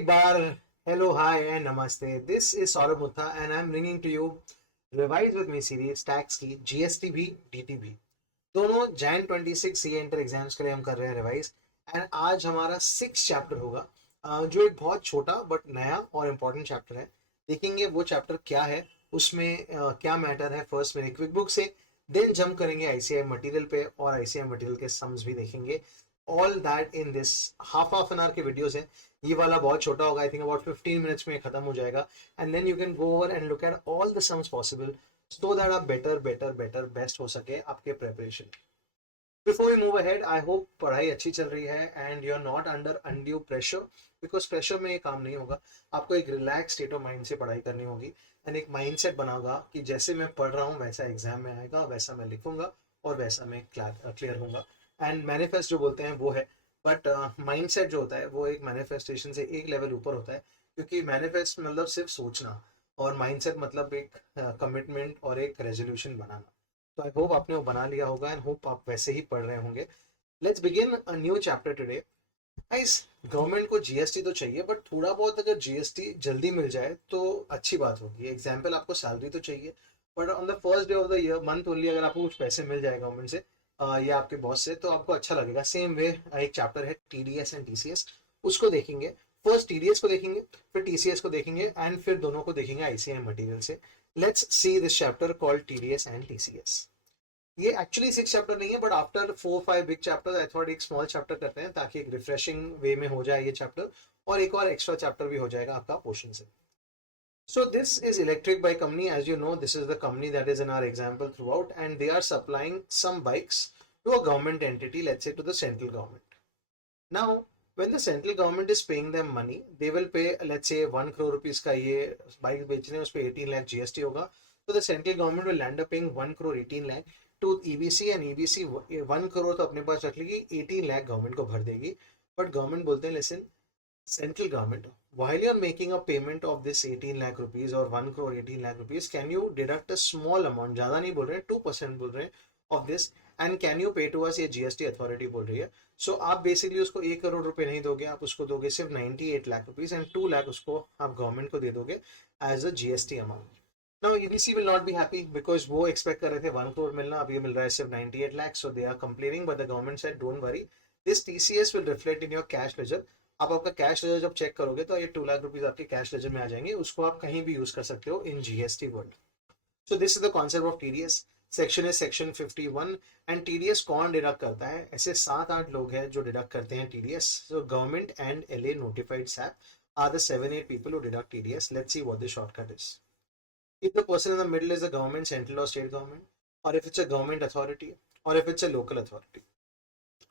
एक बार hello, hi, and namaste. This is Saurabh Mutha, and I'm bringing to you Revise with Me series tax की GST भी DT भी दोनों Jain 26 C inter exams के लिए हम कर रहे हैं रिवाइज। एंड आज हमारा 6 चैप्टर होगा, जो एक बहुत छोटा बट नया और इम्पोर्टेंट चैप्टर है। देखेंगे वो चैप्टर क्या है, उसमें क्या मैटर है। फर्स्ट मेरे क्विक बुक से, देन जंप करेंगे आईसीआई मटेरियल पे और आईसीआई मटेरियल के सम्स भी देखेंगे। All that in this half an hour के वीडियोस है। ये वाला बहुत छोटा होगा, आई थिंक अबाउट 15 मिनट्स में खत्म हो जाएगा। And then you can go over and look at all the sums possible so that आप बेटर बेस्ट हो सके आपके preparation. Before we move ahead, I hope पढ़ाई अच्छी चल रही है and you are not under undue pressure, because pressure में ये काम नहीं होगा। आपको एक रिलैक्स स्टेट ऑफ माइंड से पढ़ाई करनी होगी एंड एक माइंडसेट बनाओगा कि जैसे मैं पढ़ रहा हूँ वैसा एग्जाम में आएगा, वैसा मैं लिखूंगा और वैसा मैं क्लियर होऊंगा। एंड मैनिफेस्ट जो बोलते हैं वो है, बट माइंडसेट जो होता है वो एक मैनिफेस्टेशन से एक लेवल ऊपर होता है, क्योंकि मैनिफेस्ट मतलब सिर्फ सोचना और माइंडसेट मतलब एक कमिटमेंट और एक रेजोल्यूशन बनाना। तो आई होप आपने वो बना लिया होगा एंड होप आप वैसे ही पढ़ रहे होंगे। Let's begin a new chapter today. Guys, government को जीएसटी तो चाहिए, बट थोड़ा बहुत अगर जीएसटी जल्दी मिल जाए तो अच्छी बात होगी। एग्जाम्पल, आपको सैलरी तो चाहिए, but on the first day of the year month only अगर आपको कुछ पैसे मिल जाए गवर्नमेंट से या आपके बॉस से, तो आपको अच्छा लगेगा। सेम वे एक चैप्टर है टीडीएस एंड टीसीएस, उसको देखेंगे। फर्स्ट टीडीएस को देखेंगे, फिर टीसीएस को देखेंगे एंड फिर दोनों को देखेंगे आईसीआई मटेरियल से। Let's see this chapter called TDS and TCS. ये एक्चुअली 6 चैप्टर नहीं है, but after 4-5 big chapter I thought एक स्मॉल चैप्टर करते हैं ताकि एक रिफ्रेशिंग वे में हो जाए ये चैप्टर, और एक और एक्स्ट्रा चैप्टर भी हो जाएगा आपका पोर्शन से। So this is Electric Bike Company. As you know, this is the company that is in our example throughout, and they are supplying some bikes to a government entity, let's say to the central government. Now, when the central government is paying them money, they will pay, let's say 1 crore rupees का ये bike बेचने उस पे 18 lakh GST होगा. So the central government will end up paying 1 crore 18 lakh to EBC, and EBC 1 crore तो अपने पास रख लेगी, 18 lakh गवर्नमेंट को भर देगी. बट गवर्नमेंट बोलते हैं listen, central government, while you are making a payment of this 18 lakh rupees or 1 crore 18 lakh rupees, can you deduct a small amount, ज़्यादा नहीं बोल रहे हैं, 2% बोल रहे हैं of this, and can you pay to us, ये GST authority बोल रही है. सो आप बेसिकली उसको 1 करोड़ रुपए नहीं दोगे, आप उसको दोगे सिर्फ 98 लाख रुपीज, एंड 2 लाख उसको आप गवर्नमेंट को दे दोगे as a GST amount. Now EBC will not be happy, because वो एक्सपेक्ट कर रहे थे 1 करोड़ मिलना, अब ये मिल रहा है सिर्फ 98 lakh. So they are complaining, but the government said don't worry, this TCS will reflect in your cash ledger. आप आपका कैश लेजर जब चेक करोगे तो ये 2 लाख रुपीज आपके कैश लेजर में आ जाएंगे, उसको आप कहीं भी यूज कर सकते हो in GST world. So this is the concept of TDS. Section है सेक्शन 51. एंड टीडीएस कौन डिडक्ट करता है? ऐसे 7-8 लोग हैं जो डिडक्ट करते हैं TDS. So government and LA notified sap are the 7-8 people who deduct TDS. Let's see what the shortcut is. If the person in the middle is the government, central or state government, or if it's a government authority, or if it's a local authority,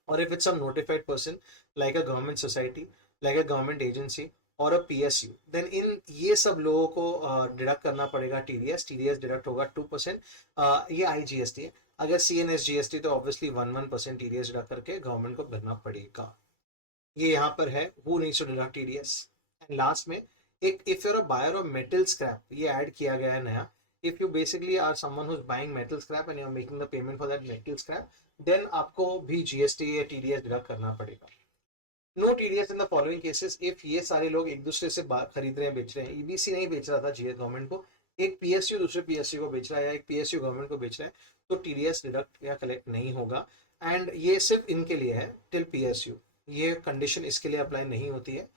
or if it's some notified person like a government society, like a government agency और अ PSU, then in ये सब लोगों को deduct करना पड़ेगा TDS. TDS deduct होगा 2%. ये IGST है. अगर सीएनएस जीएसटी तो ऑब्वियसली 1% टीडीएस डिडक्ट करके गवर्नमेंट को भरना पड़ेगा. ये यहाँ पर है who needs to deduct TDS. And last में एक if you're a buyer of metal scrap, ये ऐड किया गया है नया. If you basically are someone who is buying metal scrap and you are making the payment for that metal scrap, then आपको भी GST या टीडीएस डिडक्ट करना पड़ेगा. No TDS in the following cases if ये सारे लोग एक दूसरे से खरीद रहे हैं, बेच रहे हैं. ईबीसी नहीं बेच रहा था जीएस गवर्नमेंट को, एक पीएसयू दूसरे पीएसयू को बेच रहा है या एक पीएसयू गवर्नमेंट को बेच रहा है, तो टीडीएस डिडक्ट या कलेक्ट नहीं होगा. एंड ये सिर्फ इनके लिए है टिल पीएसयू, ये कंडीशन इसके लिए अप्लाई नहीं होती है.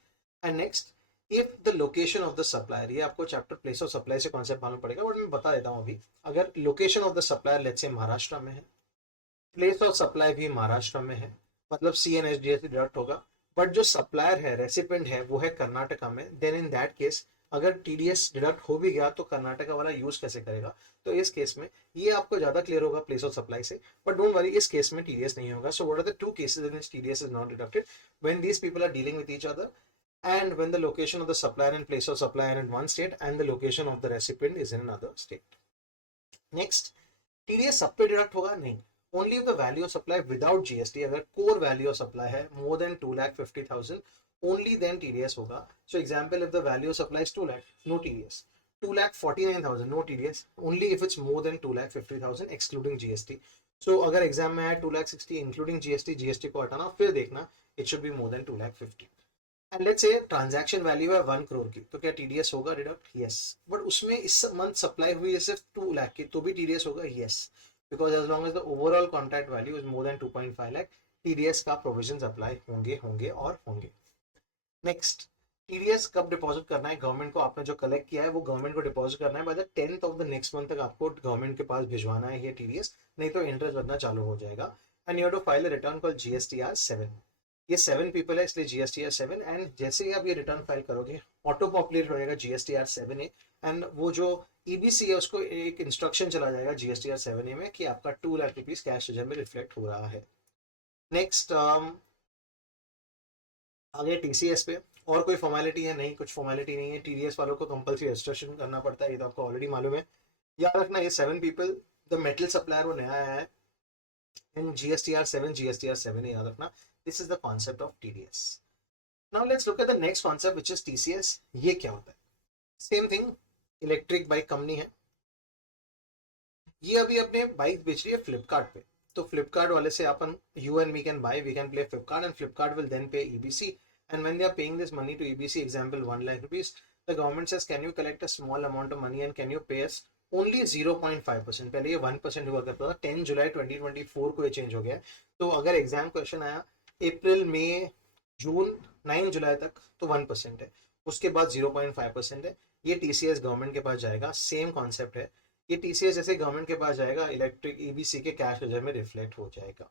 And next, if the location of the supplier, ये आपको चैप्टर प्लेस ऑफ सप्लाई से कॉन्सेप्ट मालूम पड़ेगा, बट मैं बता देता हूँ अभी. अगर location of the supplier let's say Maharashtra में है, प्लेस ऑफ सप्लाई भी महाराष्ट्र में है, मतलब सीएनएसडीएस डिडक्ट होगा. बट जो सप्लायर है, रेसिपेंट है, वो है कर्नाटका में, देन इन दैट केस अगर टीडीएस डिडक्ट हो भी गया तो कर्नाटका वाला यूज कैसे करेगा? तो इस केस में ये आपको ज्यादा क्लियर होगा प्लेस ऑफ सप्लाई से, बट डोंट वरी, इस केस में टीडीएस नहीं होगा. So what are the two cases in which TDS is not deducted? When these people are dealing with each other, and when the location of the supplier and place of supplier in one state and the location of the recipient is in another state. Next, TDS सब पे deduct होगा? नहीं. Only the value of supply without GST. अगर core value of supply है more than 2,50,000, only then TDS होगा. So example, if the value of supply is 2 lakh, no TDS. 2,49,000, no TDS, only if it's more than 2,50,000 excluding GST. So अगर exam में आया 2,60,000 including GST, GST को हटाना फिर देखना, it should be more than 2,50,000. And let's say transaction value है 1 करोड़ की, तो क्या टीडीएस होगा डिडक्ट? यस। बट उसमें इस मंथ सप्लाई हुई है सिर्फ 2 लाख की, तो भी टीडीएस होगा? Yes, because as long as the overall contract value is more than 2.5 lakh, TDS का प्रोविजन अप्लाई होंगे होंगे और होंगे। नेक्स्ट, टीडीएस कब डिपॉजिट करना है गवर्नमेंट को? आपने जो कलेक्ट किया है वो गवर्नमेंट को डिपॉजिट करना है bye the 10th of the next month तक, आपको गवर्नमेंट के पास भिजवाना है ये टीडीएस, नहीं तो इंटरेस्ट लगना चालू हो जाएगा। And you have to file a return called GSTR 7। ये 7 पीपल है इसलिए जीएसटीआर 7, एंड जैसे ही आप ये रिटर्न फाइल करोगे ऑटो पॉपुलेट हो जाएगा जीएसटीआर 7A, एंड वो जो ईबीसी है उसको एक इंस्ट्रक्शन चला जाएगा जीएसटीआर 7A में कि आपका 2 लाख रुपीज कैश रिजर्व में रिफ्लेक्ट हो रहा है। नेक्स्ट, आगे टीसीएस पे और कोई फॉर्मेलिटी है? नहीं, कुछ फॉर्मेलिटी नहीं है। टीडीएस वालों को कंपल्सरी रजिस्ट्रेशन करना पड़ता है, ये तो आपको ऑलरेडी मालूम है। याद रखना ये 7 पीपल, द मेटल सप्लायर वो नया आया है इन जीएसटीआर 7, जीएसटीआर 7 याद रखना। This is the concept of TDS. Now let's look at the next concept which is TCS. ये क्या होता है? Same thing, electric bike company है, ये अभी अपने बाइक बेच रही है फ्लिपकार्ट पे। तो फ्लिपकार्ट वाले से अपन you and we can buy, we can play Flipkart and Flipkart will then pay EBC, and when they are paying this money to EBC, example 1 lakh rupees, the government says can you collect a small amount of money and can you pay us only 0.5%। पहले ये 1% हुआ करता था, 10 जुलाई 2024 को ये change हो गया है। तो अगर एग्जाम क्वेश्चन आया अप्रैल मई जून 9 जुलाई तक तो 1% है, उसके बाद 0.5% है। ये टीसीएस गवर्नमेंट के पास जाएगा, सेम कॉन्सेप्ट है। ये टीसीएस जैसे गवर्नमेंट के पास जाएगा, इलेक्ट्रिक ईबीसी के कैश रिजर्व में रिफ्लेक्ट हो जाएगा।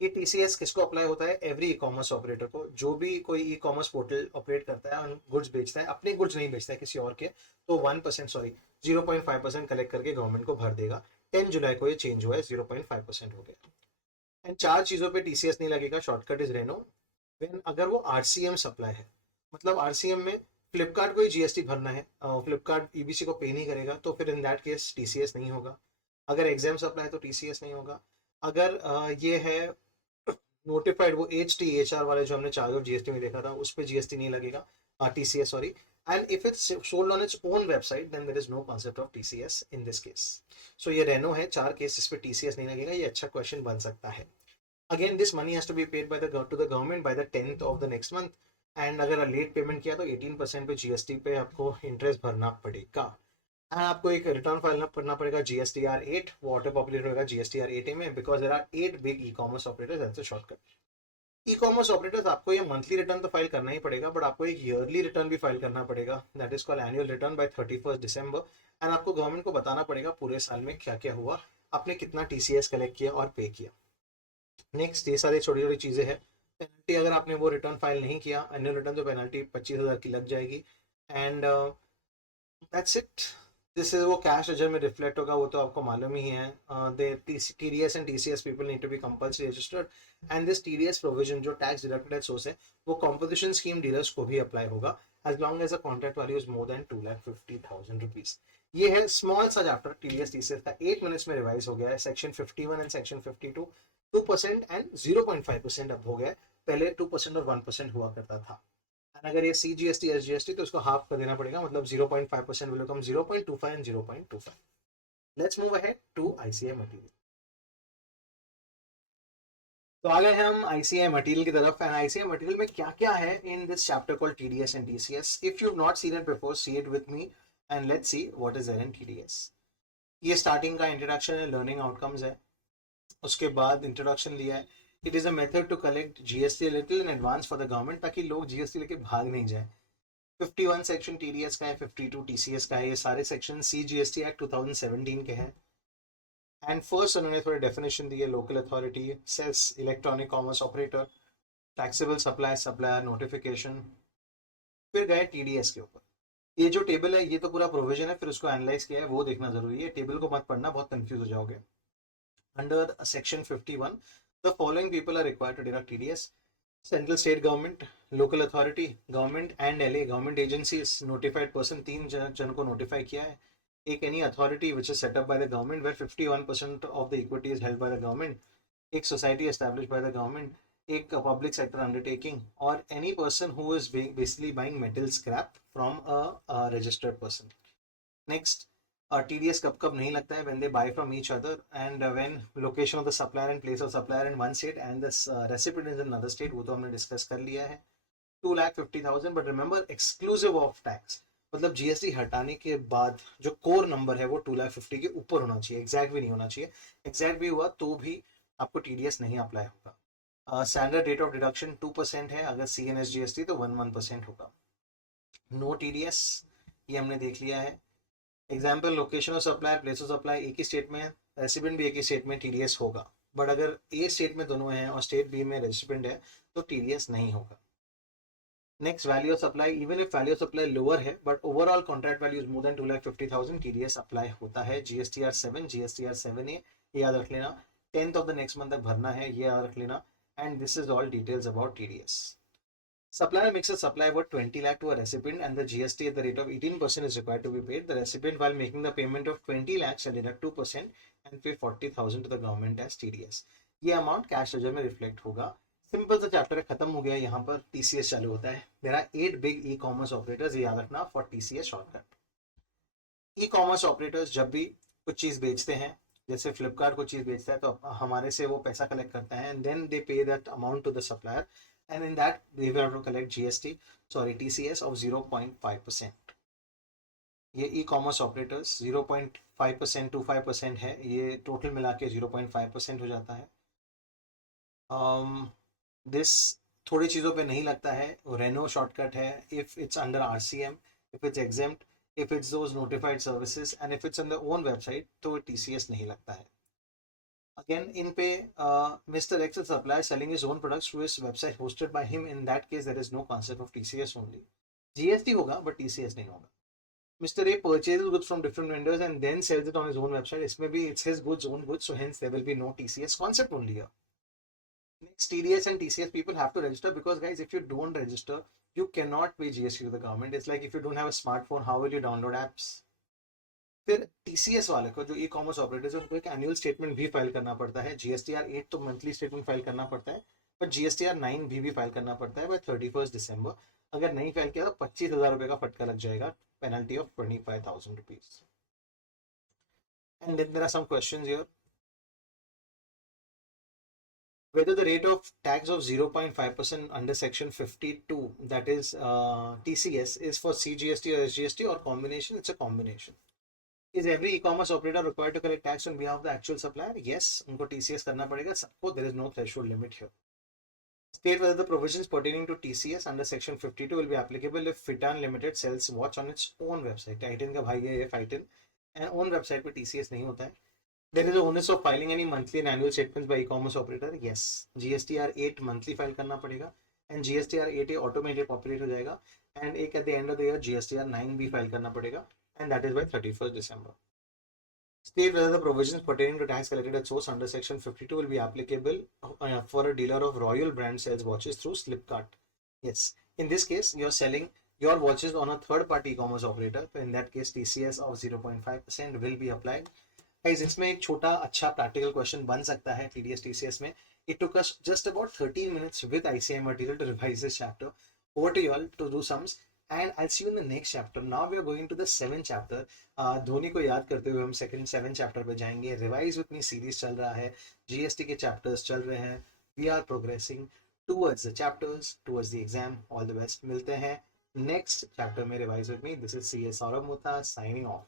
ये टीसीएस किसको अप्लाई होता है? एवरी ई कॉमर्स ऑपरेटर को, जो भी कोई ई कॉमर्स पोर्टल ऑपरेट करता है, गुड्स बेचता है, अपने गुड्स नहीं बेचता है किसी और के, तो 1% सॉरी 0.5% कलेक्ट करके गवर्नमेंट को भर देगा। 10 जुलाई को ये चेंज हुआ है, 0.5% हो गया। एंड 4 चीज़ों पे टीसीएस नहीं लगेगा, शॉर्टकट इज रेनो। व्हेन अगर वो आरसीएम सप्लाई है, मतलब आरसीएम में फ्लिपकार्ट को ही जीएसटी भरना है, फ्लिपकार्ट ईबीसी को पे नहीं करेगा, तो फिर इन दैट केस टीसीएस नहीं होगा। अगर एग्जाम सप्लाई है तो टीसीएस नहीं होगा। अगर ये है नोटिफाइड, वो एच आर वाले जो हमने चार्ज ऑफ जीएसटी में देखा था, उस पर जीएसटी नहीं लगेगा, TCS sorry. And if it's sold on its own website then there is no concept of TCS in this case. So ये रेनो है, 4 केस इस पे टीसीएस नहीं लगेगा, ये अच्छा क्वेश्चन बन सकता है। Again this money has to be paid by the to the government by the 10th of the next month, and अगर लेट पेमेंट किया तो 18% पे जीएसटी पे आपको इंटरेस्ट भरना पड़ेगा। एंड आपको एक रिटर्न फाइल करना पड़ेगा जीएसटीआर 8, वो ऑटो पॉपुलेट होगा जीएसटीआर 8A में, because there are 8 big e commerce operators, that's a shortcut. E commerce operators, आपको ये मंथली रिटर्न तो फाइल करना ही पड़ेगा, बट आपको एक ईयरली रिटर्न भी फाइल करना पड़ेगा, that is called annual return by 31 दिसंबर। एंड आपको गवर्नमेंट को बताना पड़ेगा पूरे साल में क्या क्या हुआ, आपने कितना टीसीएस कलेक्ट किया और पे किया। नेक्स्ट, ये सारी छोटी छोटी चीज़ें हैं। पेनल्टी, अगर आपने वो रिटर्न फाइल नहीं किया एनुअल रिटर्न, तो पेनल्टी 25,000 की लग जाएगी। And that's it. This is वो कैश रिजर्व में रिफ्लेक्ट होगा, वो तो आपको मालूम ही है। The TDS and TCS people need to be compulsory registered, and this TDS provision जो टैक्स डिडक्टेड सोर्स है, वो कॉम्पोजिशन स्कीम डीलर्स को भी अप्लाई होगा as long as a contract value is more than 2,50,000 rupees. ये है small सा chapter TDS TCS का, 8 मिनट्स में रिवाइज हो गया है। सेक्शन 51 एंड सेक्शन 52 2% एंड 0.5% अब हो गया है, पहले 2% और 1% हुआ करता था। एंड अगर ये C G S T S G S T तो उसको हाफ कर देना पड़ेगा, मतलब 0.5% will become 0.25 and 0.25। Let's move ahead to ICI material. तो आ गए हैं हम आईसीआई मटेरियल की तरफ, एंड आईसीआई मटेरियल में क्या क्या है in this chapter called TDS and TCS. If you not seen it before, see it with me and let's see what is there in TDS. ये स्टार्टिंग का introduction है, learning outcomes है, उसके बाद इंट्रोडक्शन लिया है। It is a method to collect GST little in advance for the government, ताकि लोग जीएसटी लेके भाग नहीं जाए। 51 सेक्शन टीडीएस का है, 52 टीसीएस का है, ये सारे सेक्शन सीजीएसटी एक्ट 2017 के हैं। एंड फर्स्ट उन्होंने थोड़ी डेफिनेशन दी है, local authority, sales, electronic commerce operator, taxable supply, supplier notification, फिर गए टीडीएस के ऊपर। ये जो टेबल है ये तो पूरा प्रोविजन है, फिर उसको एनालाइज किया है वो देखना जरूरी है, टेबल को मत पढ़ना, बहुत कंफ्यूज हो जाओगे। Under section 51 the following people are required to deduct TDS: central state government, local authority, government and LA government agencies, notified person, 3 जन को नोटिफाई किया है। एक any authority which is set up by the government where 51% of the equity is held by the government, एक society establish by the government, एक public sector undertaking, और any person who is basically buying metal scrap from a registered person. Next, TDS कब कब नहीं लगता है? when they buy from each other and when location of the supplier and place of supplier in one state and the recipient is in another state, वो तो हमने discuss कर लिया है। 2,50,000, but remember exclusive of tax, मतलब GST हटाने के बाद जो कोर नंबर है वो 2,50,000 के ऊपर होना चाहिए, एग्जैक्ट भी नहीं होना चाहिए। एग्जैक्ट भी हुआ तो भी आपको टीडीएस नहीं अप्लाई होगा। स्टैंडर्ड रेट ऑफ डिडक्शन 2% है, अगर C N S G S T तो 1% होगा। नो टीडीएस, ये हमने देख लिया है। Example, location of supply, place of supply एक ही स्टेट में है, रेसिडेंट भी एक ही स्टेट में, टीडीएस होगा। बट अगर ए स्टेट में दोनों हैं और स्टेट बी में रेसिडेंट है तो टीडीएस नहीं होगा। Next, value of supply, even if value of supply lower है but overall contract value is more than 2,50,000, TDS apply होता है। जीएसटीआर 7, जीएसटीआर 7A, ये याद रख लेना। 10th of the next month तक भरना है, ये याद रख लेना। And this is all details about TDS. Supplier makes a supply worth 20 lakh to a recipient and the GST at the rate of 18% is required to be paid. The recipient, while making the payment of 20 lakhs, shall deduct 2% and pay 40,000 to the government as TDS. ये amount cash ledger में reflect होगा। Simple सा chapter खत्म हो गया। यहाँ पर TCS चालू होता है। There are 8 big e commerce operators, याद रखना for TCS shortcut. E commerce operators जब भी कुछ चीज बेचते हैं, जैसे फ्लिपकार्ट कुछ चीज बेचता है तो हमारे से वो पैसा कलेक्ट करता है and then they pay that amount to the supplier, and in that we will have to collect TCS of 0.5%. ये ई कॉमर्स ऑपरेटर्स 0.5% to 5% है, ये टोटल मिला के 0.5% हो जाता है। दिस थोड़ी चीज़ों पे नहीं लगता है। रेनो शॉर्टकट है if it's under RCM, if it's exempt, if it's those notified services and if it's on the own website तो टीसीएस नहीं लगता है। Again, in pay, Mr. X is supplier selling his own products through his website hosted by him. In that case, there is no concept of TCS only. GST होगा, but TCS नहीं होगा. Mr. A purchases goods from different vendors and then sells it on his own website. इसमें भी it's his goods, own goods, so hence there will be no TCS concept only here. Next, TDS and TCS people have to register because, guys, if you don't register, you cannot pay GST to the government. It's like if you don't have a smartphone, how will you download apps? फिर TCS वाले को, जो ई commerce operators है, उनको एक annual statement भी file करना पड़ता है। जीएसटीआर 8 तो मंथली स्टेटमेंट फाइल करना पड़ता है, बट जीएसटीआर 9 भी फाइल करना पड़ता है बाय 31 दिसंबर। अगर नहीं फाइल किया तो 25,000 रुपये का फटका लग जाएगा, penalty of 25,000 rupees. And then there are some questions here. Whether the rate of tax of 0.5% under section 52, that is TCS, is for CGST or SGST or combination, it's a combination. Is every e-commerce operator required to collect tax on behalf of the actual supplier? Yes, उनको TCS करना पड़ेगा सबको. There is no threshold limit here. State whether the provisions pertaining to TCS under section 52 will be applicable if Fitan Limited sells watch on its own website. Titan का भाई है ये Fitan, and own website पे TCS नहीं होता है. There is a onus of filing any monthly and annual statements by e-commerce operator. Yes, GSTR 8 monthly file करना पड़ेगा and GSTR 8 automated populate हो जाएगा, and एक at the end of the year GSTR 9 भी file करना पड़ेगा, and that is by 31st December. State whether the provisions pertaining to tax collected at source under section 52 will be applicable for a dealer of Royal brand sells watches through Flipkart. Yes, in this case you're selling your watches on a third party e-commerce operator, so in that case TCS of 0.5% will be applied. Guys, इसमें एक छोटा अच्छा practical question बन सकता है TDS TCS में. It took us just about 13 minutes with ICI material to revise this chapter. Over to you all to do sums. And I'll see you in the next chapter. Now we are going to the 7th chapter. Dhoni को याद करते हुए हम second 7 chapter पे जाएंगे. Revise with me series चल रहा है, जीएसटी के चैप्टर्स चल रहे हैं. We are progressing towards the chapters, towards the exam. All the best. मिलते हैं नेक्स्ट चैप्टर में. Revise with me. This is C A Saurabh Mutha signing of.